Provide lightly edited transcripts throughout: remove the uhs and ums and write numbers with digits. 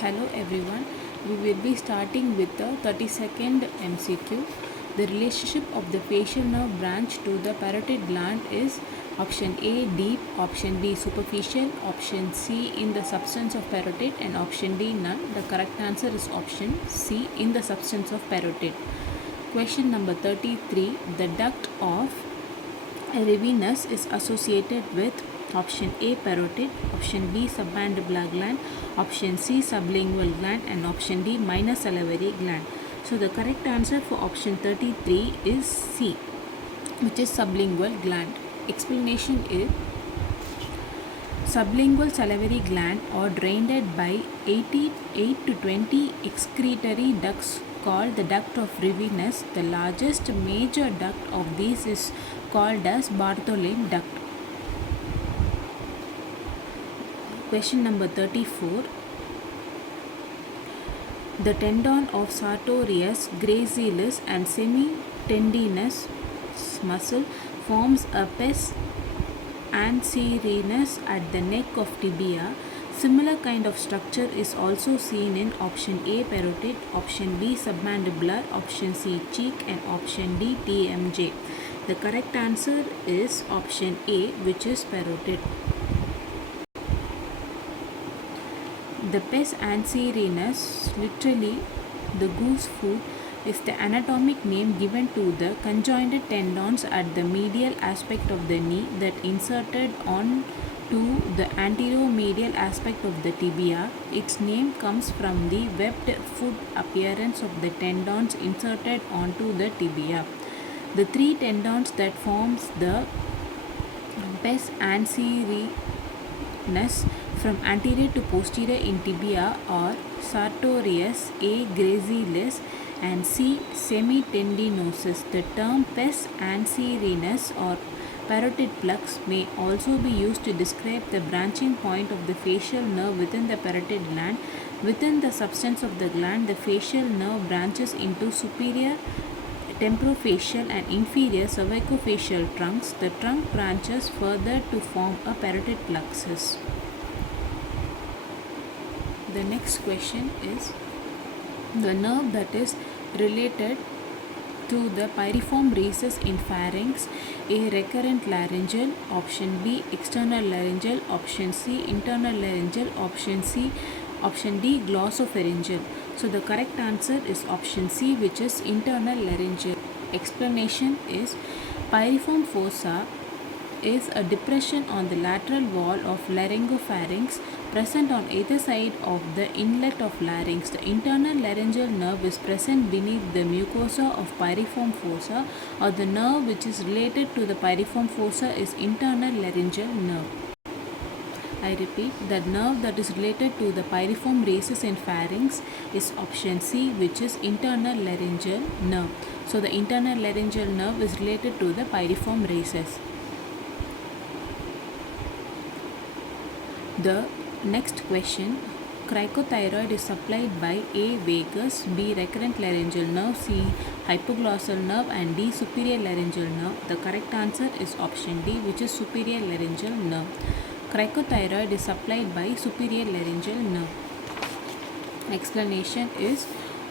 Hello everyone, we will be starting with the 32nd MCQ. The relationship of the facial nerve branch to the parotid gland is option A deep, option B superficial, option C in the substance of parotid, and option D none. The correct answer is option C in the substance of parotid. Question number 33. The duct of Revinus is associated with option A parotid, option B submandibular gland, option C sublingual gland, and option D minor salivary gland. So the correct answer for option 33 is C, which is sublingual gland. Explanation is sublingual salivary gland are drained by 8 to 20 excretory ducts called the duct of Revinus. The largest major duct of these is called as Bartholin duct. Question number 34. The tendon of sartorius, gracilis and semitendinous muscle forms a pes anserinus at the neck of tibia. Similar kind of structure is also seen in option A parotid, option B submandibular, option C cheek, and option D TMJ. The correct answer is option A, which is parotid. The pes anserinus, literally the goose foot, is the anatomic name given to the conjoined tendons at the medial aspect of the knee that inserted on to the anteromedial aspect of the tibia. Its name comes from the webbed foot appearance of the tendons inserted onto the tibia. The three tendons that forms the pes anserinus from anterior to posterior in tibia are sartorius, A gracilis, and C semitendinosus. The term pes anserinus or parotid flux may also be used to describe the branching point of the facial nerve within the parotid gland. Within the substance of the gland, the facial nerve branches into superior temporofacial and inferior cervicofacial trunks. The trunk branches further to form a parotid plexus. The next question is the nerve that is related to the piriform recess in pharynx. A recurrent laryngeal, option B external laryngeal, option C internal laryngeal, option D glossopharyngeal. So the correct answer is option C, which is internal laryngeal. Explanation is piriform fossa is a depression on the lateral wall of laryngopharynx present on either side of the inlet of larynx. The internal laryngeal nerve is present beneath the mucosa of piriform fossa, or the nerve which is related to the piriform fossa is internal laryngeal nerve. I repeat, the nerve that is related to the piriform recess in pharynx is option C, which is internal laryngeal nerve. So the internal laryngeal nerve is related to the piriform recess. The next question, cricothyroid is supplied by A vagus, B recurrent laryngeal nerve, C hypoglossal nerve, and D superior laryngeal nerve. The correct answer is option D, which is superior laryngeal nerve. Cricothyroid is supplied by superior laryngeal nerve. Explanation is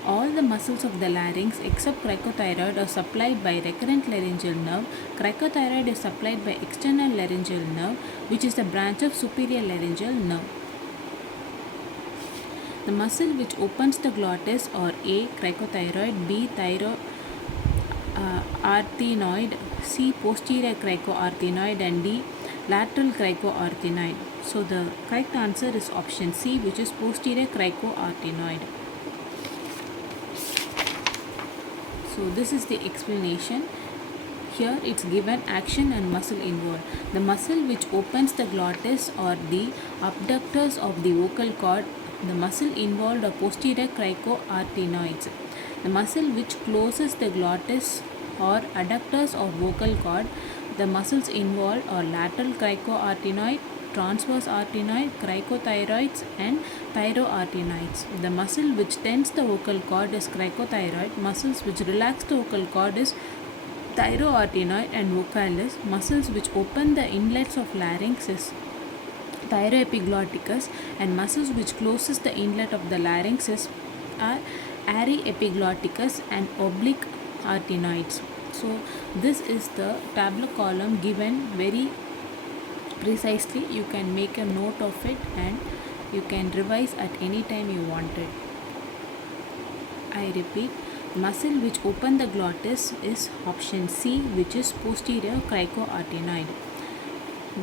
all the muscles of the larynx except cricothyroid are supplied by recurrent laryngeal nerve. Cricothyroid is supplied by external laryngeal nerve, which is a branch of superior laryngeal nerve. The muscle which opens the glottis are A cricothyroid, B thyroarytenoid, C posterior cricoarytenoid, and D lateral cricoarytenoid. So the correct answer is option C, which is posterior cricoarytenoid. So this is the explanation. Here it's given action and muscle involved. The muscle which opens the glottis or the abductors of the vocal cord. The muscle involved are posterior cricoarytenoids. The muscle which closes the glottis or adductors of vocal cord. The muscles involved are lateral cricoarytenoid, transverse arytenoid, cricothyroids, and thyroarytenoids. The muscle which tense the vocal cord is cricothyroid. Muscles which relax the vocal cord is thyroarytenoid and vocalis. Muscles which open the inlets of larynx is thyroepiglotticus, and muscles which closes the inlet of the larynx are aryepiglotticus and oblique arytenoids. So this is the tabular column given very precisely. You can make a note of it and you can revise at any time you wanted. I repeat, muscle which open the glottis is option C, which is posterior cricoarytenoid.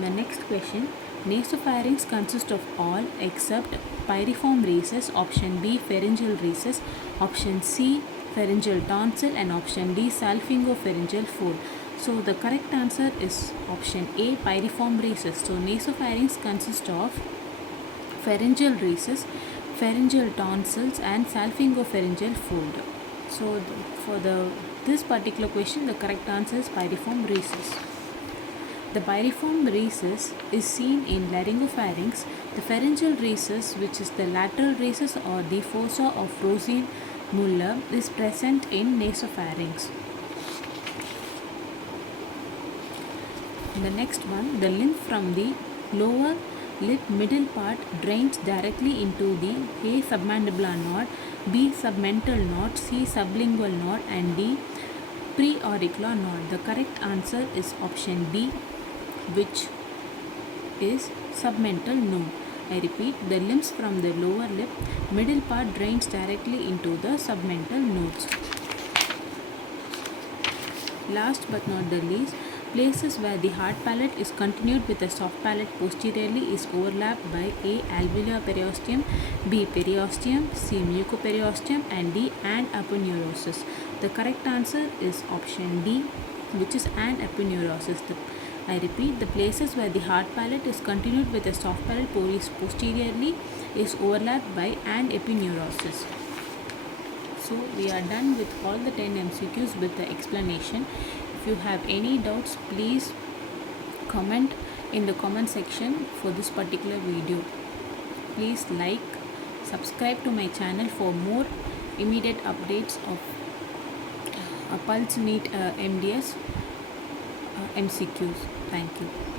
The next question, nasopharynx consists of all except pyriform recess, option B pharyngeal recess, option C pharyngeal tonsil, and option D salpingopharyngeal fold. So the correct answer is option A pyriform recess. So nasopharynx consists of pharyngeal recess, pharyngeal tonsils, and salpingopharyngeal fold. So for this particular question, the correct answer is pyriform recess. The pyriform recess is seen in laryngopharynx. The pharyngeal recess, which is the lateral recess or the fossa of Rosenmuller, is present in nasopharynx. The next one, the lymph from the lower lip middle part drains directly into the A submandibular node, B submental node, C sublingual node, and D preauricular node. The correct answer is option D, which is submental node. I repeat, the limbs from the lower lip middle part drains directly into the submental nodes. Last but not the least, places where the hard palate is continued with the soft palate posteriorly is overlapped by A. alveolar periosteum, B. periosteum, C. mucoperiosteum, and D. and aponeurosis. The correct answer is option D, which is and aponeurosis. I repeat, the places where the hard palate is continued with the soft palate posteriorly is overlapped by and aponeurosis. So we are done with all the 10 MCQs with the explanation. If you have any doubts, please comment in the comment section for this particular video. Please like, subscribe to my channel for more immediate updates of Pulse NEET MDS MCQs. Thank you.